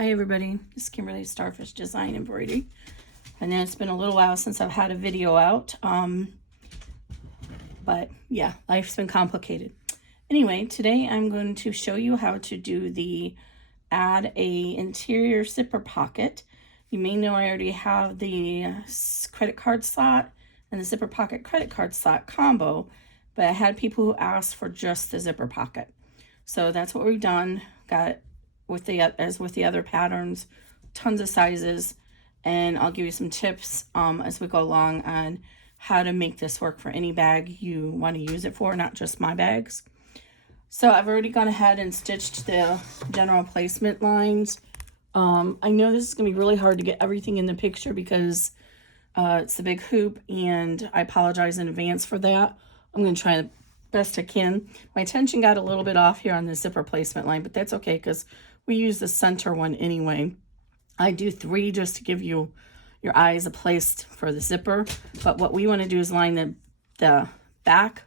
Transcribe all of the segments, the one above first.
Hi everybody, this is Kimberly, Starfish Design Embroidery. I know it's been a little while since I've had a video out, but yeah, life's been complicated. Anyway, today I'm going to show you how to add a interior zipper pocket. You may know I already have the credit card slot and the zipper pocket credit card slot combo, but I had people who asked for just the zipper pocket. So that's what we've done. Got as with the other patterns, tons of sizes, and I'll give you some tips as we go along on how to make this work for any bag you want to use it for, not just my bags. So I've already gone ahead and stitched the general placement lines. I know this is going to be really hard to get everything in the picture because it's the big hoop, and I apologize in advance for that. I'm going to try the best I can. My attention got a little bit off here on the zipper placement line, but that's okay because we use the center one anyway. I do 3 just to give you your eyes a place for the zipper, but what we want to do is line the back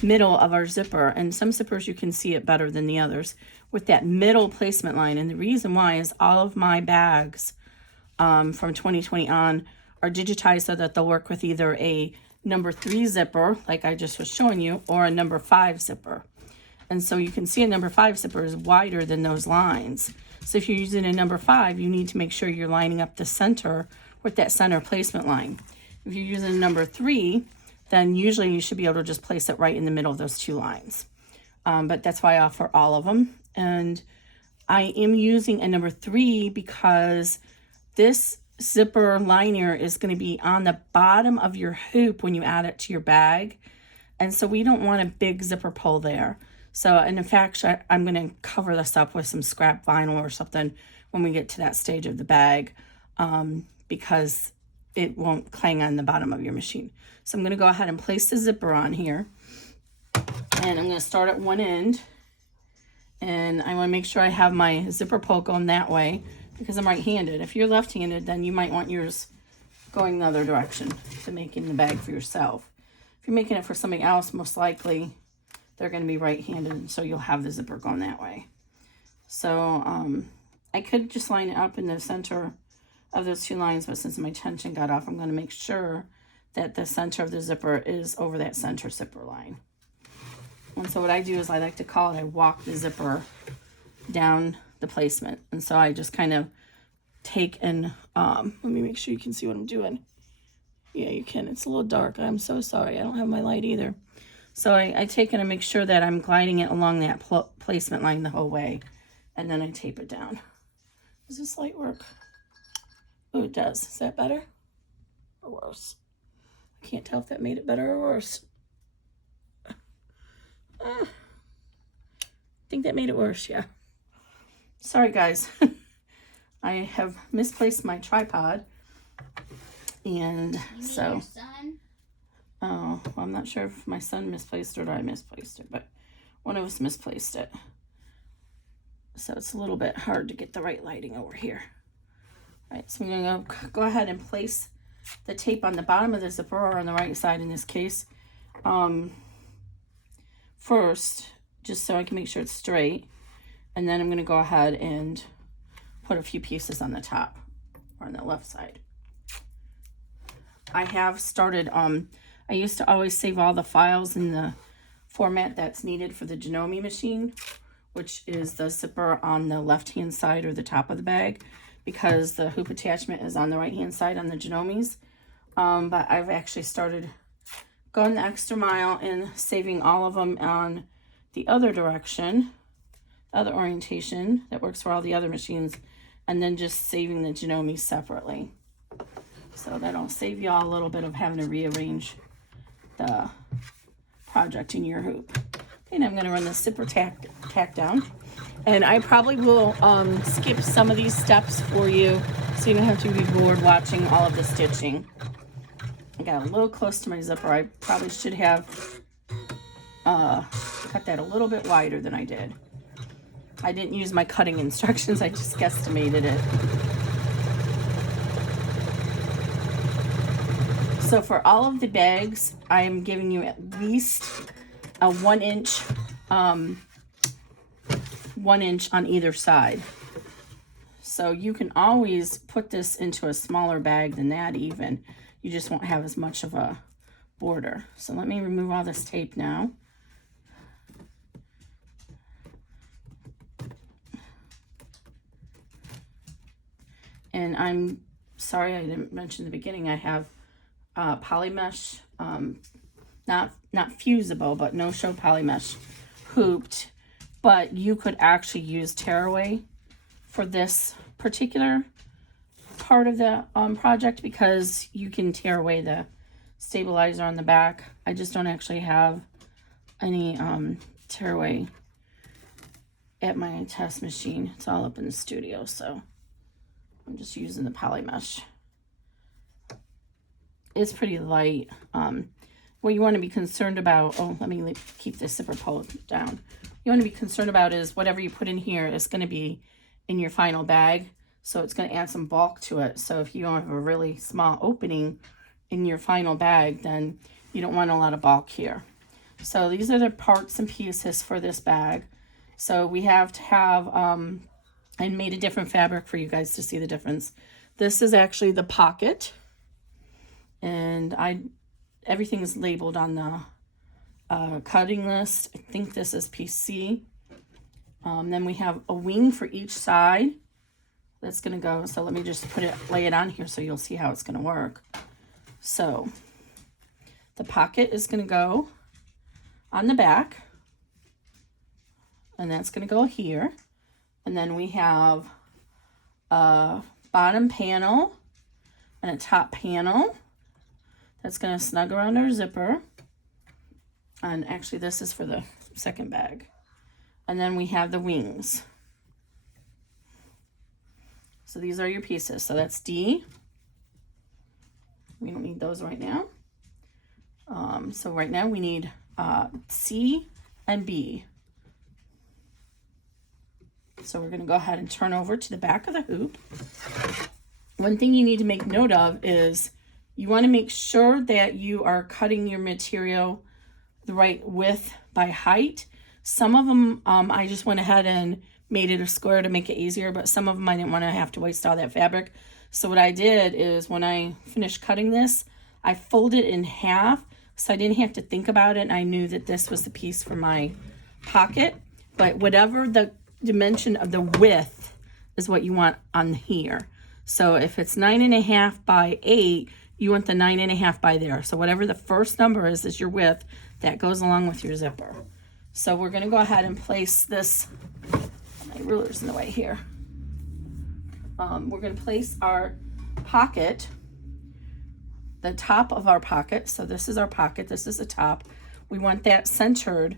middle of our zipper, and some zippers you can see it better than the others, with that middle placement line. And the reason why is all of my bags from 2020 on are digitized so that they'll work with either a number 3 zipper, like I just was showing you, or a number 5 zipper. And so you can see a number 5 zipper is wider than those lines. So if you're using a number 5, you need to make sure you're lining up the center with that center placement line. If you're using a number 3, then usually you should be able to just place it right in the middle of those 2 lines. But that's why I offer all of them. And I am using a number 3 because this zipper liner is going to be on the bottom of your hoop when you add it to your bag. And so we don't want a big zipper pull there. So, and in fact, I'm going to cover this up with some scrap vinyl or something when we get to that stage of the bag, because it won't clang on the bottom of your machine. So I'm going to go ahead and place the zipper on here, and I'm going to start at one end, and I want to make sure I have my zipper pull going that way because I'm right-handed. If you're left-handed, then you might want yours going the other direction to making the bag for yourself. If you're making it for somebody else, most likely they're going to be right-handed, so you'll have the zipper going that way. So I could just line it up in the center of those 2 lines, but since my tension got off, I'm going to make sure that the center of the zipper is over that center zipper line. And so what I do is I like to call it, I walk the zipper down the placement. And so I just kind of take and, let me make sure you can see what I'm doing. Yeah, you can. It's a little dark. I'm so sorry. I don't have my light either. So I take it and make sure that I'm gliding it along that placement line the whole way. And then I tape it down. Does this light work? Oh, it does. Is that better or worse? I can't tell if that made it better or worse. I think that made it worse, yeah. Sorry, guys. I have misplaced my tripod. And so... Oh, well, I'm not sure if my son misplaced it or I misplaced it, but one of us misplaced it. So it's a little bit hard to get the right lighting over here. All right, so I'm going to go ahead and place the tape on the bottom of the zipper, or on the right side in this case, first, just so I can make sure it's straight. And then I'm going to go ahead and put a few pieces on the top, or on the left side. I have started... I used to always save all the files in the format that's needed for the Janome machine, which is the zipper on the left-hand side or the top of the bag, because the hoop attachment is on the right-hand side on the Janomes. But I've actually started going the extra mile and saving all of them on the other direction, other orientation that works for all the other machines, and then just saving the Janome separately. So that'll save you all a little bit of having to rearrange the project in your hoop. And I'm going to run the zipper tack down, and I probably will skip some of these steps for you so you don't have to be bored watching all of the stitching. I got a little close to my zipper. I probably should have cut that a little bit wider than I did. I didn't use my cutting instructions, I just guesstimated it. So for all of the bags, I'm giving you at least a 1 inch 1 inch on either side. So you can always put this into a smaller bag than that even. You just won't have as much of a border. So let me remove all this tape now. And I'm sorry I didn't mention in the beginning, I have poly mesh, not fusible, but no-show poly mesh hooped. But you could actually use tearaway for this particular part of the project, because you can tear away the stabilizer on the back. I just don't actually have any tearaway at my test machine. It's all up in the studio, so I'm just using the poly mesh. It's pretty light. What you want to be concerned about, oh, let me keep this zipper pulled down. You want to be concerned about is whatever you put in here is going to be in your final bag, so it's going to add some bulk to it. So if you don't have a really small opening in your final bag, then you don't want a lot of bulk here. So these are the parts and pieces for this bag. So we have to have, I made a different fabric for you guys to see the difference. This is actually the pocket, and everything is labeled on the cutting list. I think this is PC. Then we have a wing for each side that's going to go. So let me just lay it on here so you'll see how it's going to work. So the pocket is going to go on the back, and that's going to go here. And then we have a bottom panel and a top panel that's going to snug around our zipper. And actually this is for the second bag. And then we have the wings. So these are your pieces. So that's D. We don't need those right now. So right now we need C and B. So we're going to go ahead and turn over to the back of the hoop. One thing you need to make note of is you want to make sure that you are cutting your material the right width by height. Some of them I just went ahead and made it a square to make it easier, but some of them I didn't want to have to waste all that fabric. So what I did is when I finished cutting this, I folded it in half so I didn't have to think about it, and I knew that this was the piece for my pocket. But whatever the dimension of the width is what you want on here. So if it's 9.5 by 8, you want the 9.5 by there. So whatever the first number is your width. That goes along with your zipper. So we're going to go ahead and place this. My ruler's in the way here. We're going to place our pocket, the top of our pocket. So this is our pocket. This is the top. We want that centered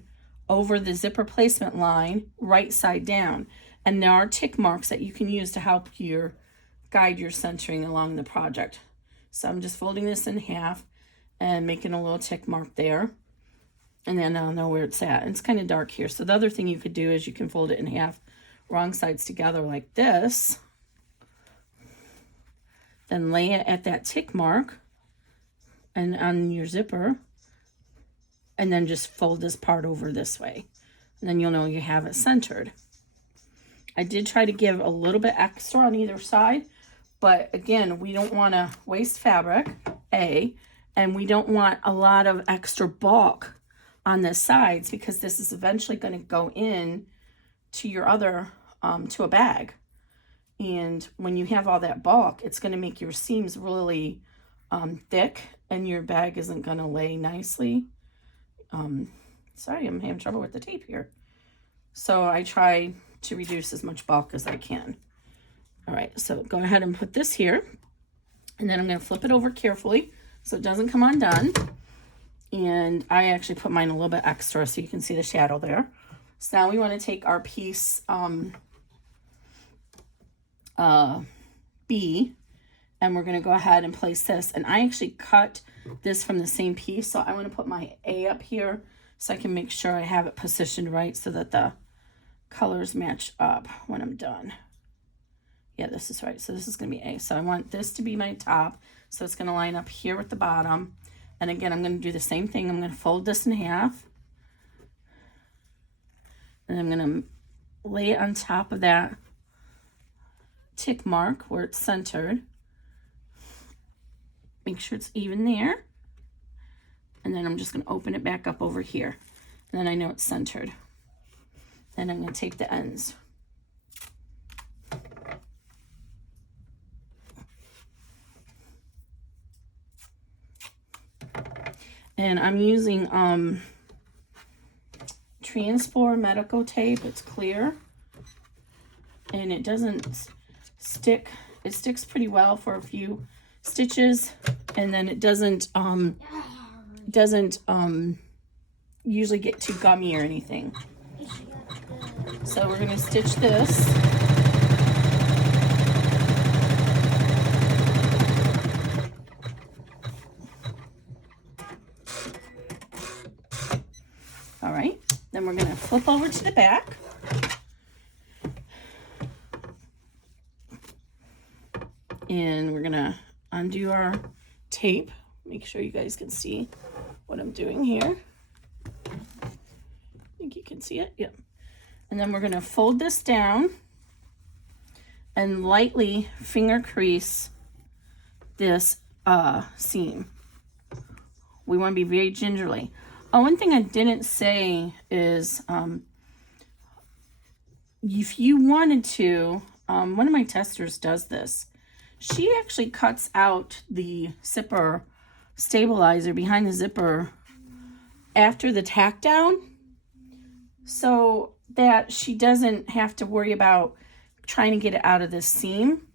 over the zipper placement line, right side down. And there are tick marks that you can use to help guide your centering along the project. So I'm just folding this in half and making a little tick mark there. And then I'll know where it's at. It's kind of dark here. So the other thing you could do is you can fold it in half, wrong sides together like this. Then lay it at that tick mark and on your zipper. And then just fold this part over this way. And then you'll know you have it centered. I did try to give a little bit extra on either side. But again, we don't want to waste fabric, A. And we don't want a lot of extra bulk on the sides, because this is eventually going to go in to your other, to a bag. And when you have all that bulk, it's going to make your seams really thick, and your bag isn't going to lay nicely. Sorry, I'm having trouble with the tape here. So I try to reduce as much bulk as I can. All right, so go ahead and put this here. And then I'm going to flip it over carefully so it doesn't come undone. And I actually put mine a little bit extra so you can see the shadow there. So now we want to take our piece B, and we're going to go ahead and place this. And I actually cut this from the same piece, so I want to put my A up here so I can make sure I have it positioned right so that the colors match up when I'm done. Yeah, this is right. So this is going to be A. So I want this to be my top, so it's going to line up here with the bottom. And again, I'm going to do the same thing. I'm going to fold this in half. And I'm going to lay it on top of that tick mark where it's centered. Make sure it's even there. And then I'm just going to open it back up over here. And then I know it's centered. Then I'm going to take the ends. And I'm using Transport medical tape. It's clear. And it doesn't stick. It sticks pretty well for a few stitches. And then it doesn't usually get too gummy or anything. So we're going to stitch this. All right, then we're going to flip over to the back. And we're going to undo our tape. Make sure you guys can see what I'm doing here. I think you can see it. Yep. And then we're going to fold this down and lightly finger crease this seam. We want to be very gingerly. Oh, one thing I didn't say is if you wanted to, one of my testers does this. She actually cuts out the zipper stabilizer behind the zipper after the tack down so that she doesn't have to worry about trying to get it out of this seam.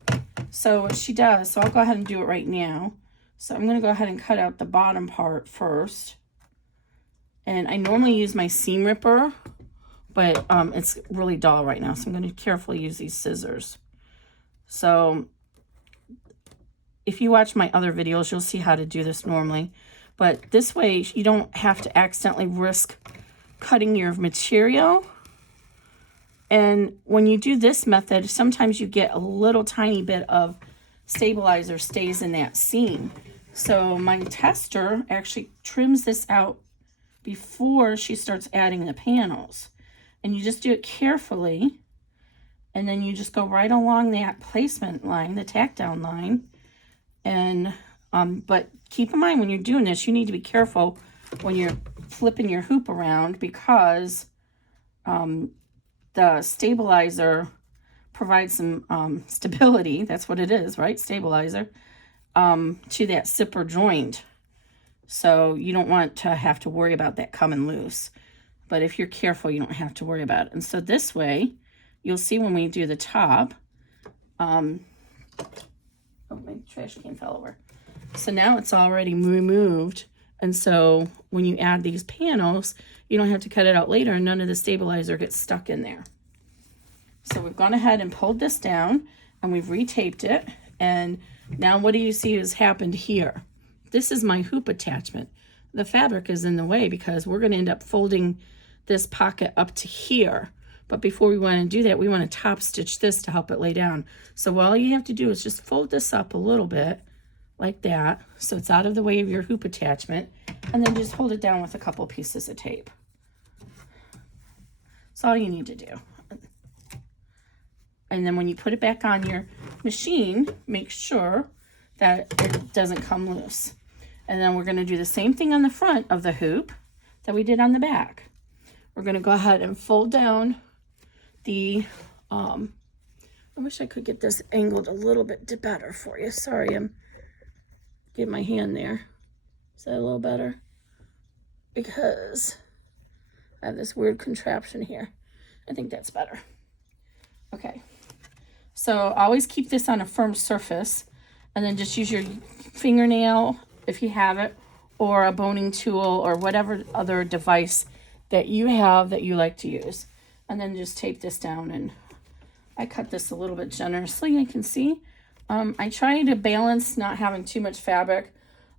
So she does. So I'll go ahead and do it right now. So I'm going to go ahead and cut out the bottom part first. And I normally use my seam ripper, but it's really dull right now. So I'm going to carefully use these scissors. So if you watch my other videos, you'll see how to do this normally. But this way, you don't have to accidentally risk cutting your material. And when you do this method, sometimes you get a little tiny bit of stabilizer stays in that seam. So my tester actually trims this out before she starts adding the panels. And you just do it carefully. And then you just go right along that placement line, the tack down line. And but keep in mind when you're doing this, you need to be careful when you're flipping your hoop around, because the stabilizer provides some stability. That's what it is, right? Stabilizer to that zipper joint. So you don't want to have to worry about that coming loose. But if you're careful, you don't have to worry about it. And so this way, you'll see when we do the top. Oh, my trash can fell over. So now it's already removed. And so when you add these panels, you don't have to cut it out later, and none of the stabilizer gets stuck in there. So we've gone ahead and pulled this down, and we've retaped it. And now what do you see has happened here? This is my hoop attachment. The fabric is in the way because we're going to end up folding this pocket up to here. But before we want to do that, we want to top stitch this to help it lay down. So all you have to do is just fold this up a little bit like that, so it's out of the way of your hoop attachment, and then just hold it down with a couple pieces of tape. That's all you need to do. And then when you put it back on your machine, make sure that it doesn't come loose. And then we're going to do the same thing on the front of the hoop that we did on the back. We're going to go ahead and fold down the, I wish I could get this angled a little bit better for you. Sorry, I'm getting my hand there. Is that a little better? Because I have this weird contraption here. I think that's better. Okay. So always keep this on a firm surface, and then just use your fingernail if you have it, or a boning tool, or whatever other device that you have that you like to use. And then just tape this down, and I cut this a little bit generously, I can see. I try to balance not having too much fabric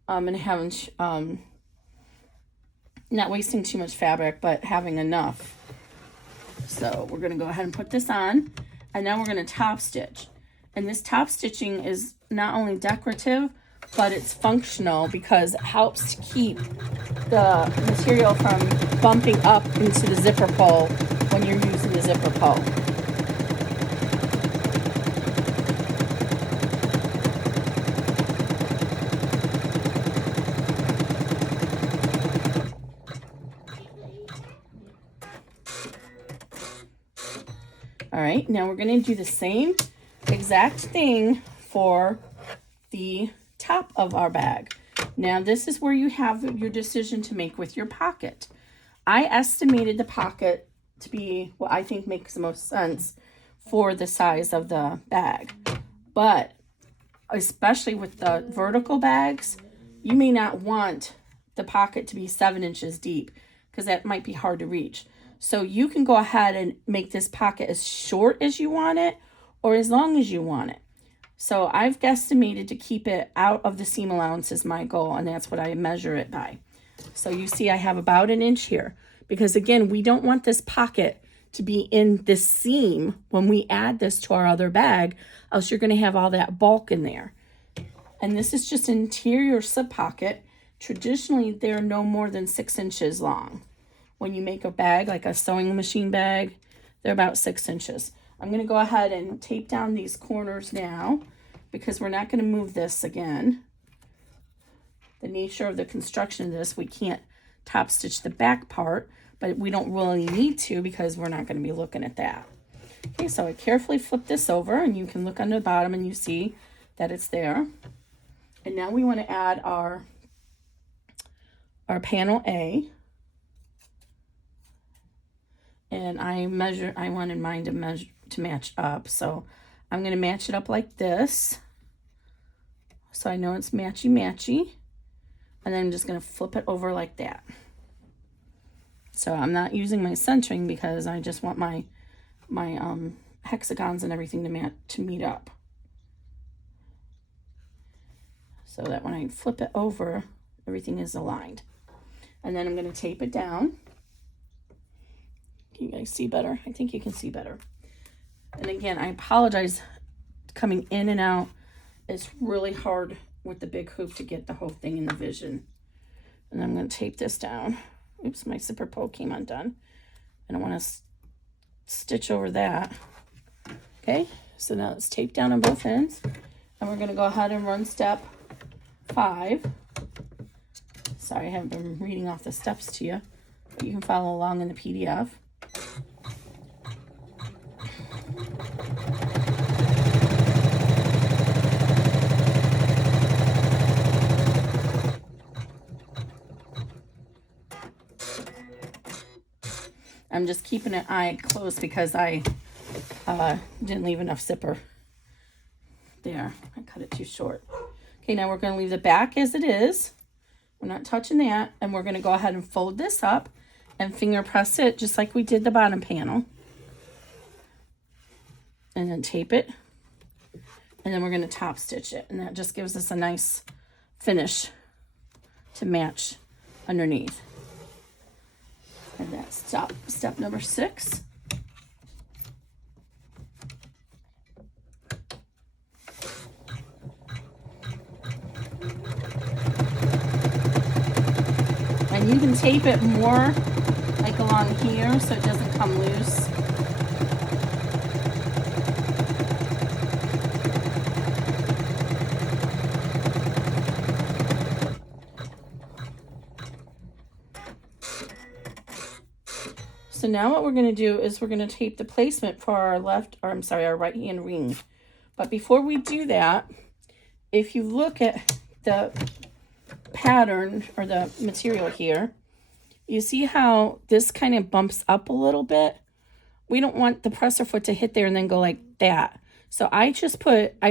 and having not wasting too much fabric, but having enough. So we're going to go ahead and put this on, and now we're going to top stitch. And this top stitching is not only decorative, but it's functional because it helps to keep the material from bumping up into the zipper pull when you're using the zipper pull. Okay, now we're going to do the same exact thing for the top of our bag. Now this is where you have your decision to make with your pocket. I estimated the pocket to be what I think makes the most sense for the size of the bag. But especially with the vertical bags, you may not want the pocket to be 7 inches deep because that might be hard to reach. So you can go ahead and make this pocket as short as you want it or as long as you want it. So I've guesstimated to keep it out of the seam allowance is my goal, and that's what I measure it by. So you see I have about 1 inch here because again, we don't want this pocket to be in this seam when we add this to our other bag, else you're going to have all that bulk in there. And this is just an interior slip pocket. Traditionally, they're no more than 6 inches long. When you make a bag, like a sewing machine bag, they're about 6 inches. I'm going to go ahead and tape down these corners now because we're not going to move this again. The nature of the construction of this, we can't top stitch the back part, but we don't really need to because we're not going to be looking at that. Okay, so I carefully flip this over and you can look on the bottom and you see that it's there. And now we want to add our panel A. And I wanted mine to match up. So I'm going to match it up like this. So I know it's matchy. And then I'm just going to flip it over like that. So I'm not using my centering because I just want my hexagons and everything to meet up. So that when I flip it over, everything is aligned. And then I'm going to tape it down. Can you guys see better? I think you can see better. And again, I apologize coming in and out. It's really hard with the big hoop to get the whole thing in the vision. And I'm going to tape this down. Oops, my zipper pull came undone. And I want to stitch over that. Okay, so now let's tape down on both ends. And we're going to go ahead and run step 5. Sorry, I haven't been reading off the steps to you, but you can follow along in the PDF. I'm just keeping an eye closed because I didn't leave enough zipper. There, I cut it too short. Okay, now we're going to leave the back as it is. We're not touching that. And we're going to go ahead and fold this up and finger press it just like we did the bottom panel. And then tape it. And then we're going to top stitch it. And that just gives us a nice finish to match underneath. And that's step number 6. And you can tape it more like along here so it doesn't come loose. So now what we're going to do is we're going to tape the placement for our our right hand ring. But before we do that, if you look at the pattern or the material here, you see how this kind of bumps up a little bit? We don't want the presser foot to hit there and then go like that. So I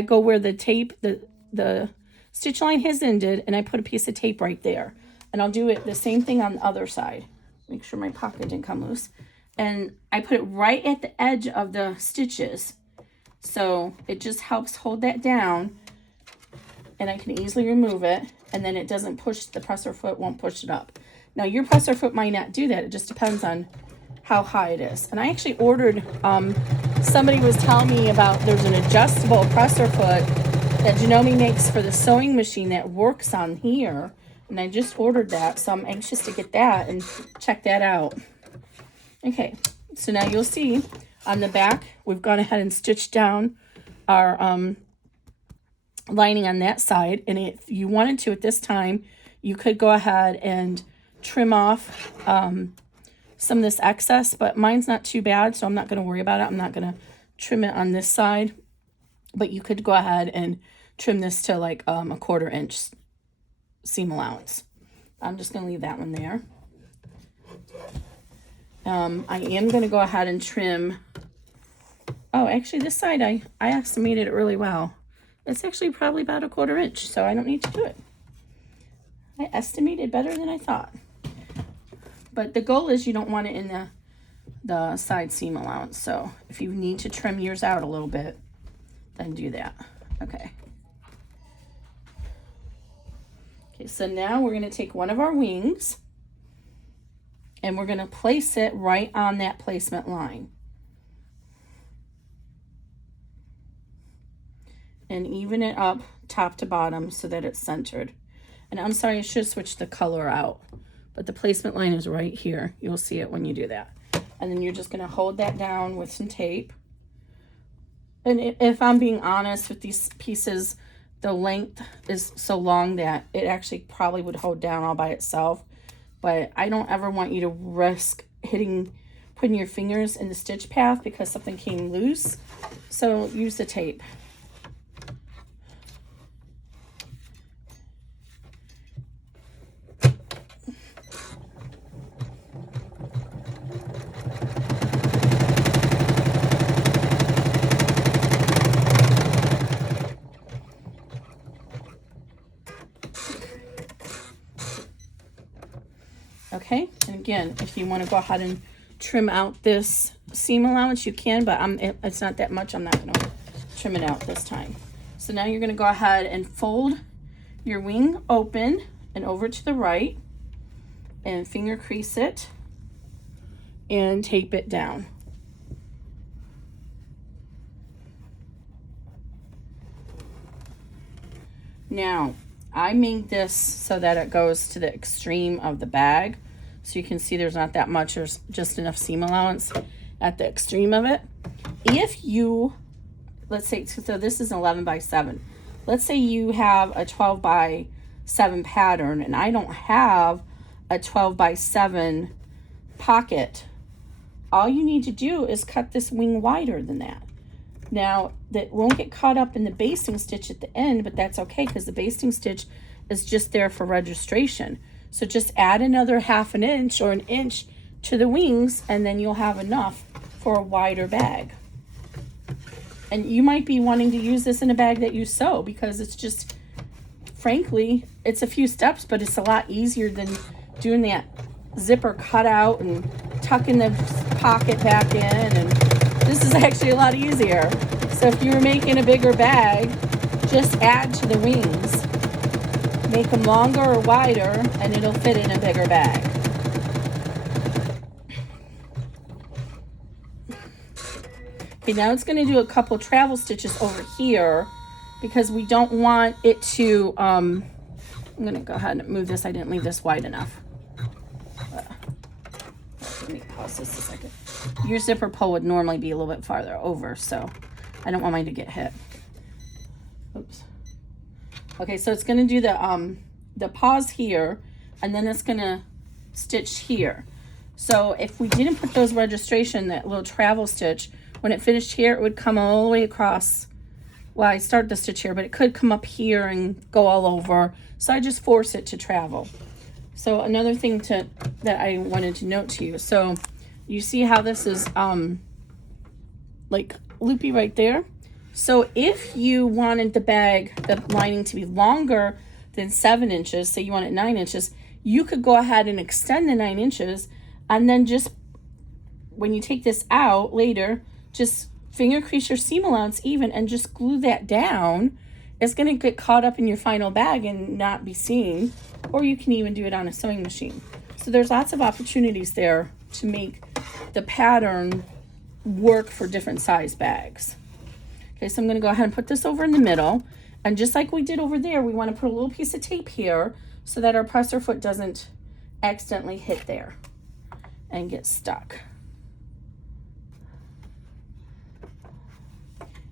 go where the tape, the stitch line has ended, and I put a piece of tape right there. And I'll do it the same thing on the other side. Make sure my pocket didn't come loose. And I put it right at the edge of the stitches. So it just helps hold that down. And I can easily remove it. And then it doesn't push, the presser foot won't push it up. Now your presser foot might not do that. It just depends on how high it is. And I actually ordered, somebody was telling me about there's an adjustable presser foot that Janome makes for the sewing machine that works on here. And I just ordered that, so I'm anxious to get that and check that out. Okay, so now you'll see on the back, we've gone ahead and stitched down our lining on that side. And if you wanted to at this time, you could go ahead and trim off some of this excess, but mine's not too bad, so I'm not going to worry about it. I'm not going to trim it on this side, but you could go ahead and trim this to like a 1/4 inch seam allowance. I'm just going to leave that one there. I am going to go ahead and trim. Oh, actually this side I estimated it really well. It's actually probably about a 1/4 inch, so I don't need to do it. I estimated better than I thought. But the goal is you don't want it in the side seam allowance. So if you need to trim yours out a little bit, then do that. Okay. Okay, so now we're going to take one of our wings and we're going to place it right on that placement line. And even it up top to bottom so that it's centered. And I'm sorry, I should switch the color out, but the placement line is right here. You'll see it when you do that. And then you're just going to hold that down with some tape. And if I'm being honest with these pieces, the length is so long that it actually probably would hold down all by itself. But I don't ever want you to risk putting your fingers in the stitch path because something came loose. So use the tape. Okay, and again, if you want to go ahead and trim out this seam allowance, you can, but it's not that much. I'm not going to trim it out this time. So now you're going to go ahead and fold your wing open and over to the right and finger crease it and tape it down. Now, I made this so that it goes to the extreme of the bag. So you can see there's not that much, there's just enough seam allowance at the extreme of it. If you, let's say, so this is an 11 by 7. Let's say you have a 12 by 7 pattern and I don't have a 12 by 7 pocket. All you need to do is cut this wing wider than that. Now, that won't get caught up in the basting stitch at the end, but that's okay because the basting stitch is just there for registration. So just add another 1/2 inch or 1 inch to the wings and then you'll have enough for a wider bag. And you might be wanting to use this in a bag that you sew because it's just, frankly, it's a few steps, but it's a lot easier than doing that zipper cutout and tucking the pocket back in, and this is actually a lot easier. So if you were making a bigger bag, just add to the wings. Make them longer or wider, and it'll fit in a bigger bag. Okay, now it's going to do a couple travel stitches over here because we don't want it to, I'm going to go ahead and move this. I didn't leave this wide enough. Let me pause this a second. Your zipper pull would normally be a little bit farther over, so I don't want mine to get hit. Oops. Okay, so it's going to do the pause here, and then it's going to stitch here. So if we didn't put those registration, that little travel stitch, when it finished here, it would come all the way across. Well, I start the stitch here, but it could come up here and go all over. So I just force it to travel. So another thing that I wanted to note to you. So you see how this is like loopy right there? So if you wanted the bag, the lining to be longer than 7 inches, say you want it 9 inches, you could go ahead and extend the 9 inches and then just, when you take this out later, just finger crease your seam allowance even and just glue that down. It's going to get caught up in your final bag and not be seen, or you can even do it on a sewing machine. So there's lots of opportunities there to make the pattern work for different size bags. Okay, so I'm going to go ahead and put this over in the middle, and just like we did over there, we want to put a little piece of tape here so that our presser foot doesn't accidentally hit there and get stuck.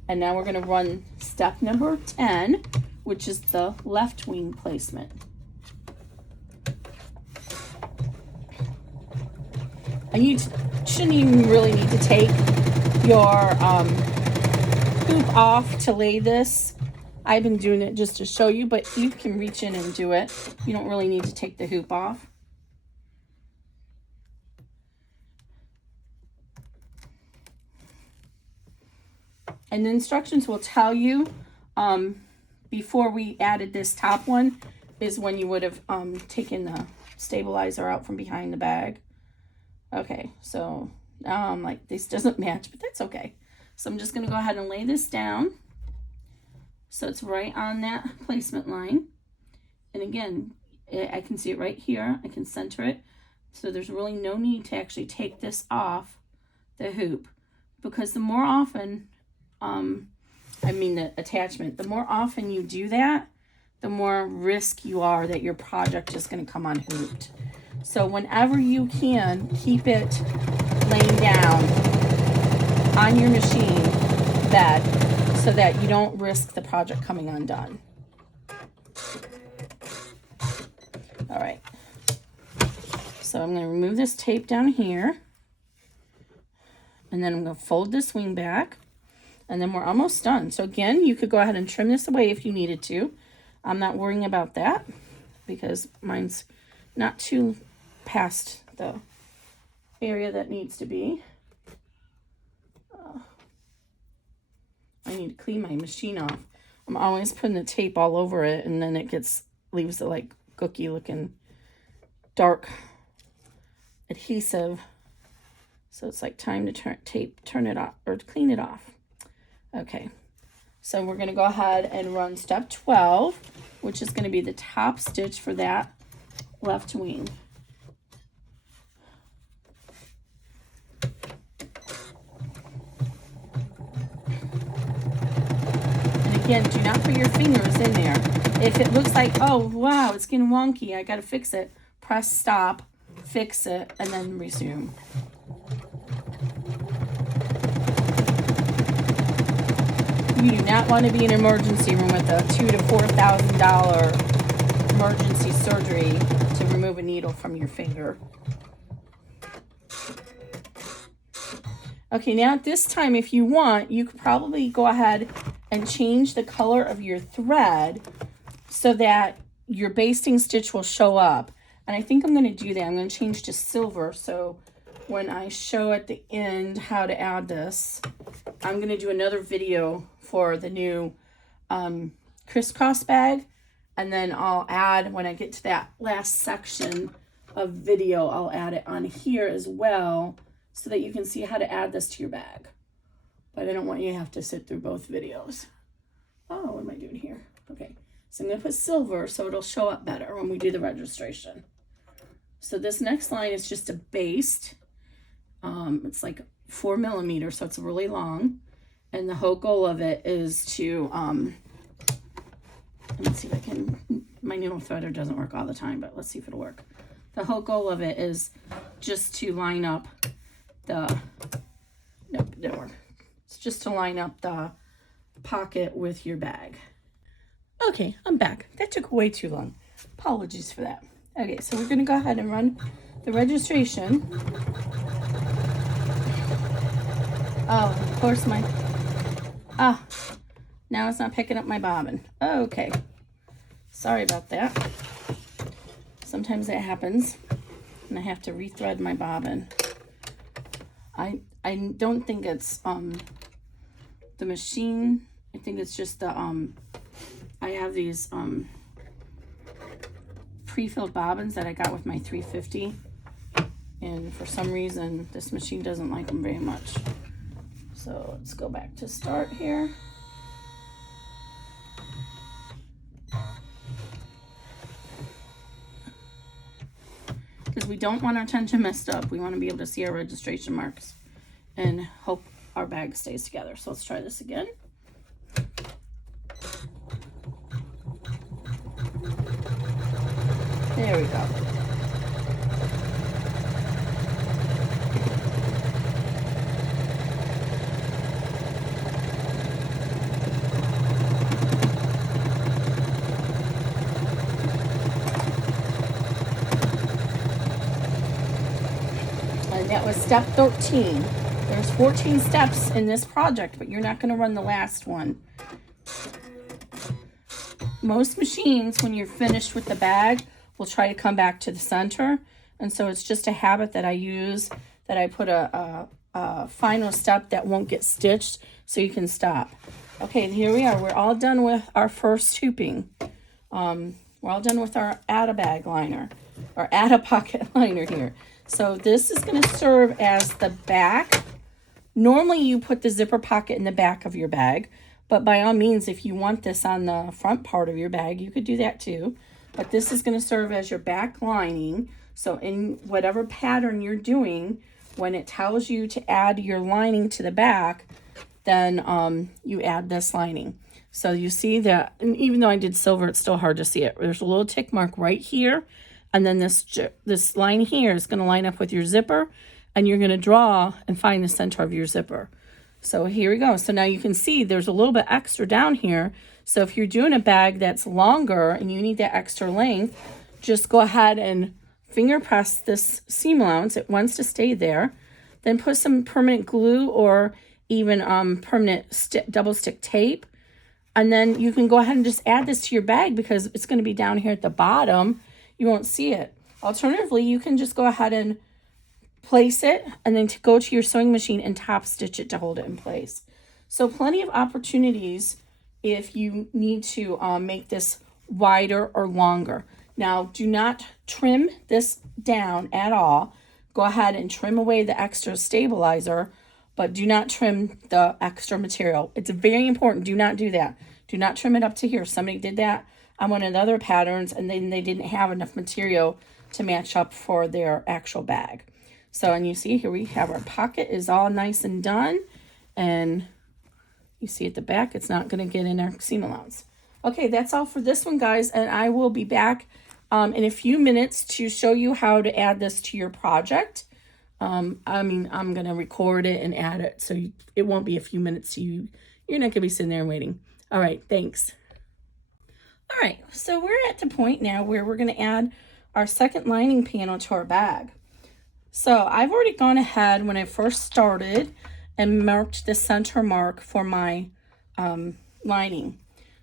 And now we're going to run step number 10, which is the left wing placement. And you shouldn't even really need to take your hoop off to lay this. I've been doing it just to show you, but you can reach in and do it. You don't really need to take the hoop off. And the instructions will tell you before we added this top one is when you would have taken the stabilizer out from behind the bag. Okay, so now I'm like, this doesn't match, but that's okay. So I'm just going to go ahead and lay this down. So it's right on that placement line. And again, I can see it right here. I can center it. So there's really no need to actually take this off the hoop, because the more often, the attachment, the more often you do that, the more risk you are that your project is going to come unhooped. So whenever you can, keep it laying down on your machine bed so that you don't risk the project coming undone. All right. So I'm going to remove this tape down here. And then I'm going to fold this wing back. And then we're almost done. So again, you could go ahead and trim this away if you needed to. I'm not worrying about that because mine's not too past the area that needs to be. I need to clean my machine off. I'm always putting the tape all over it, and then it leaves the like cookie looking dark adhesive. So it's like time to turn it off or clean it off. Okay, so we're going to go ahead and run step 12, which is going to be the top stitch for that left wing. And again, do not put your fingers in there. If it looks like, oh, wow, it's getting wonky, I got to fix it, press stop, fix it, and then resume. You do not want to be in an emergency room with a $2,000 to $4,000 emergency surgery to remove a needle from your finger. Okay, now at this time, if you want, you could probably go ahead and change the color of your thread so that your basting stitch will show up. And I think I'm going to do that. I'm going to change to silver. So when I show at the end how to add this, I'm going to do another video for the new crisscross bag. And then I'll add, when I get to that last section of video, I'll add it on here as well so that you can see how to add this to your bag. But I don't want you to have to sit through both videos. Oh, what am I doing here? Okay, so I'm going to put silver so it'll show up better when we do the registration. So this next line is just a baste. It's like 4 millimeters, so it's really long. And the whole goal of it is to, let's see if I can, my needle threader doesn't work all the time, but let's see if it'll work. The whole goal of it is just to line up nope, it didn't work. It's just to line up the pocket with your bag. Okay, I'm back. That took way too long. Apologies for that. Okay, so we're gonna go ahead and run the registration. Oh, of course now it's not picking up my bobbin. Okay, sorry about that. Sometimes that happens and I have to rethread my bobbin. I don't think it's the machine. I think it's just the I have these pre-filled bobbins that I got with my 350, and for some reason this machine doesn't like them very much. So let's go back to start here. Because we don't want our tension messed up. We want to be able to see our registration marks and hope our bag stays together. So let's try this again. There we go. And that was step 13. There's 14 steps in this project, but you're not going to run the last one. Most machines, when you're finished with the bag, will try to come back to the center. And so it's just a habit that I use, that I put a final step that won't get stitched so you can stop. Okay, here we are. We're all done with our first hooping. We're all done with our add-a-bag liner, or add-a-pocket liner here. So this is going to serve as the back. Normally you put the zipper pocket in the back of your bag, but by all means, if you want this on the front part of your bag, you could do that too. But this is going to serve as your back lining. So in whatever pattern you're doing, when it tells you to add your lining to the back, then you add this lining. So you see that, and even though I did silver, it's still hard to see it. There's a little tick mark right here, and then this line here is going to line up with your zipper, and you're going to draw and find the center of your zipper. So here we go. So now you can see there's a little bit extra down here. So if you're doing a bag that's longer and you need that extra length, just go ahead and finger press this seam allowance. It wants to stay there. Then put some permanent glue or even permanent double stick tape. And then you can go ahead and just add this to your bag because it's going to be down here at the bottom. You won't see it. Alternatively, you can just go ahead and place it and then go to your sewing machine and top stitch it to hold it in place. So plenty of opportunities if you need to make this wider or longer. Now, do not trim this down at all. Go ahead and trim away the extra stabilizer, but do not trim the extra material. It's very important. Do not do that. Do not trim it up to here. Somebody did that on one of the other patterns, and then they didn't have enough material to match up for their actual bag. So, and you see here we have our pocket is all nice and done. And you see at the back, it's not going to get in our seam allowance. Okay, that's all for this one, guys. And I will be back in a few minutes to show you how to add this to your project. I'm going to record it and add it, so it won't be a few minutes to you. You're not going to be sitting there and waiting. All right, thanks. All right, so we're at the point now where we're going to add our second lining panel to our bag. So I've already gone ahead when I first started and marked the center mark for my lining.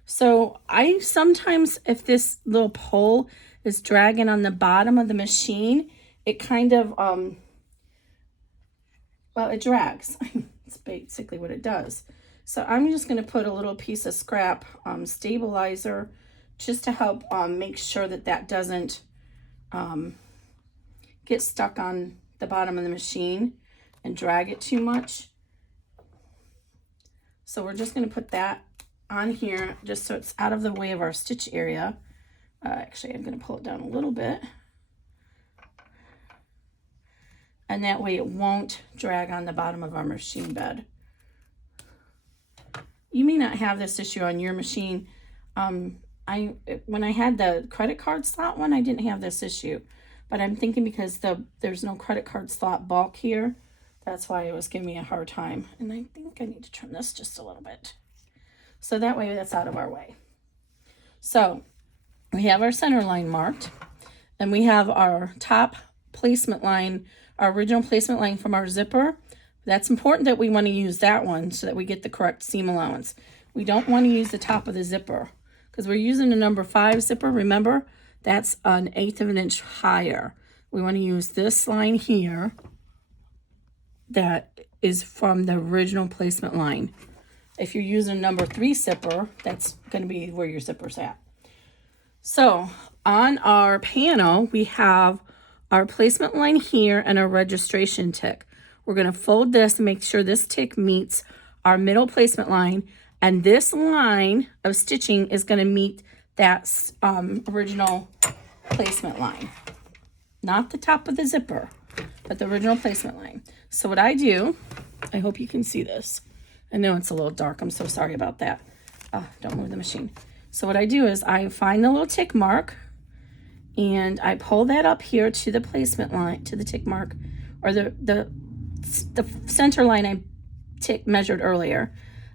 So I sometimes, if this little pole is dragging on the bottom of the machine, it kind of, it drags. It's basically what it does. So I'm just going to put a little piece of scrap stabilizer just to help make sure that that doesn't get stuck on the bottom of the machine and drag it too much. So we're just going to put that on here just so it's out of the way of our stitch area. Actually, I'm going to pull it down a little bit. And that way it won't drag on the bottom of our machine bed. You may not have this issue on your machine. When I had the credit card slot one, I didn't have this issue. But I'm thinking because there's no credit card slot bulk here, that's why it was giving me a hard time. And I think I need to trim this just a little bit. So that way that's out of our way. So we have our center line marked. And we have our top placement line, our original placement line from our zipper. That's important that we want to use that one so that we get the correct seam allowance. We don't want to use the top of the zipper because we're using a number 5 zipper. Remember, that's an 1/8 of an inch higher. We want to use this line here that is from the original placement line. If you're using a number 3 zipper, that's going to be where your zipper's at. So on our panel, we have our placement line here and our registration tick. We're going to fold this and make sure this tick meets our middle placement line, and this line of stitching is going to meet that original placement line. Not the top of the zipper, but the original placement line. So what I do, I hope you can see this. I know it's a little dark. I'm so sorry about that. Don't move the machine. So what I do is I find the little tick mark and I pull that up here to the placement line, to the tick mark, or the center line I measured earlier.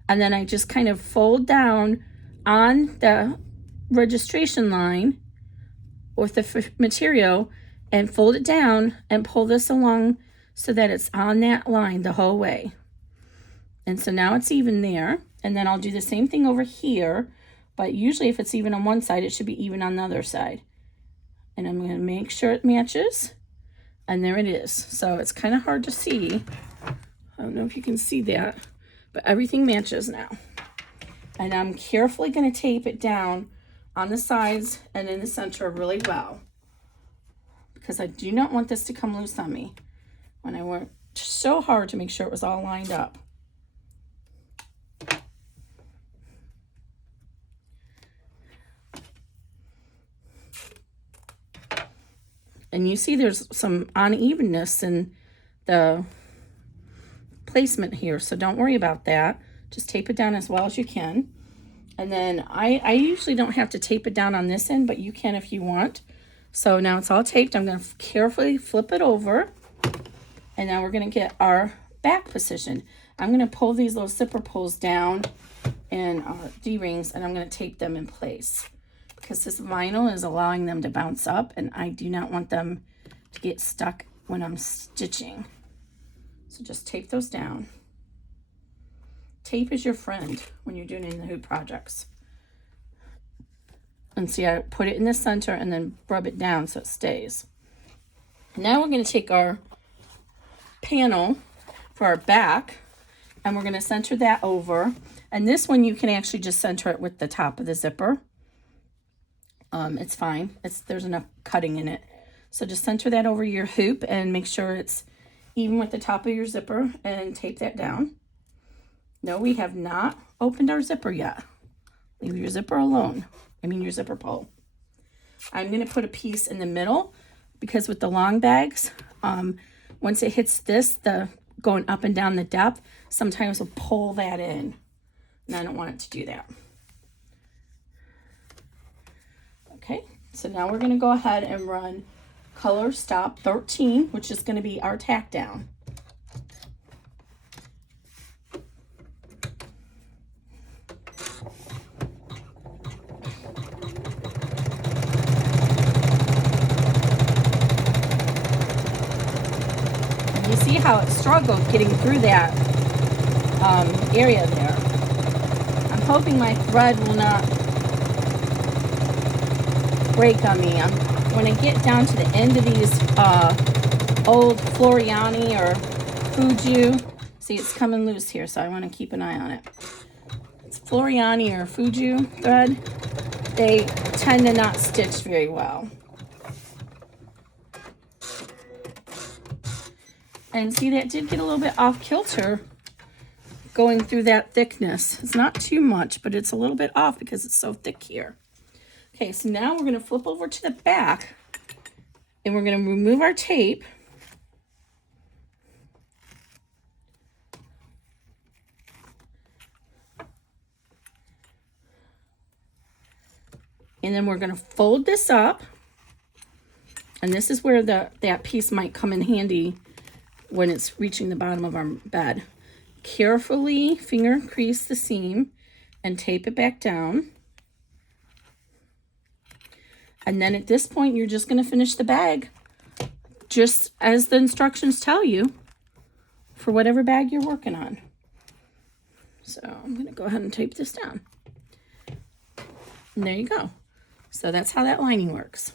And then I just kind of fold down on the registration line with the material and fold it down and pull this along so that it's on that line the whole way. And so now it's even there. And then I'll do the same thing over here, but usually if it's even on one side, it should be even on the other side. And I'm going to make sure it matches. And there it is. So it's kind of hard to see. I don't know if you can see that, but everything matches now. And I'm carefully going to tape it down on the sides and in the center really well, because I do not want this to come loose on me when I worked so hard to make sure it was all lined up. And you see there's some unevenness in the placement here, so don't worry about that. Just tape it down as well as you can. And then I usually don't have to tape it down on this end, but you can if you want. So now it's all taped. I'm going to carefully flip it over. And now we're going to get our back position. I'm going to pull these little zipper pulls down and D-rings, and I'm going to tape them in place, because this vinyl is allowing them to bounce up, and I do not want them to get stuck when I'm stitching. So just tape those down. Tape is your friend when you're doing In the Hoop projects. And see, I put it in the center and then rub it down so it stays. Now we're going to take our panel for our back, and we're going to center that over. And this one you can actually just center it with the top of the zipper. It's fine. There's enough cutting in it. So just center that over your hoop and make sure it's even with the top of your zipper and tape that down. No, we have not opened our zipper yet. Leave your zipper alone. Your zipper pull. I'm going to put a piece in the middle, because with the long bags, once it hits this, the going up and down the depth, sometimes we'll pull that in. And I don't want it to do that. Okay, so now we're going to go ahead and run color stop 13, which is going to be our tack down. And you see how it struggled getting through that area there. I'm hoping my thread will not break on me. When I get down to the end of these old Floriani or Fuju, see, it's coming loose here, so I want to keep an eye on it. It's Floriani or Fuju thread. They tend to not stitch very well. And see, that did get a little bit off kilter going through that thickness. It's not too much, but it's a little bit off because it's so thick here. Okay, so now we're going to flip over to the back, and we're going to remove our tape. And then we're going to fold this up. And this is where that piece might come in handy when it's reaching the bottom of our bed. Carefully finger crease the seam and tape it back down. And then at this point, you're just going to finish the bag just as the instructions tell you for whatever bag you're working on. So I'm going to go ahead and tape this down. And there you go. So that's how that lining works.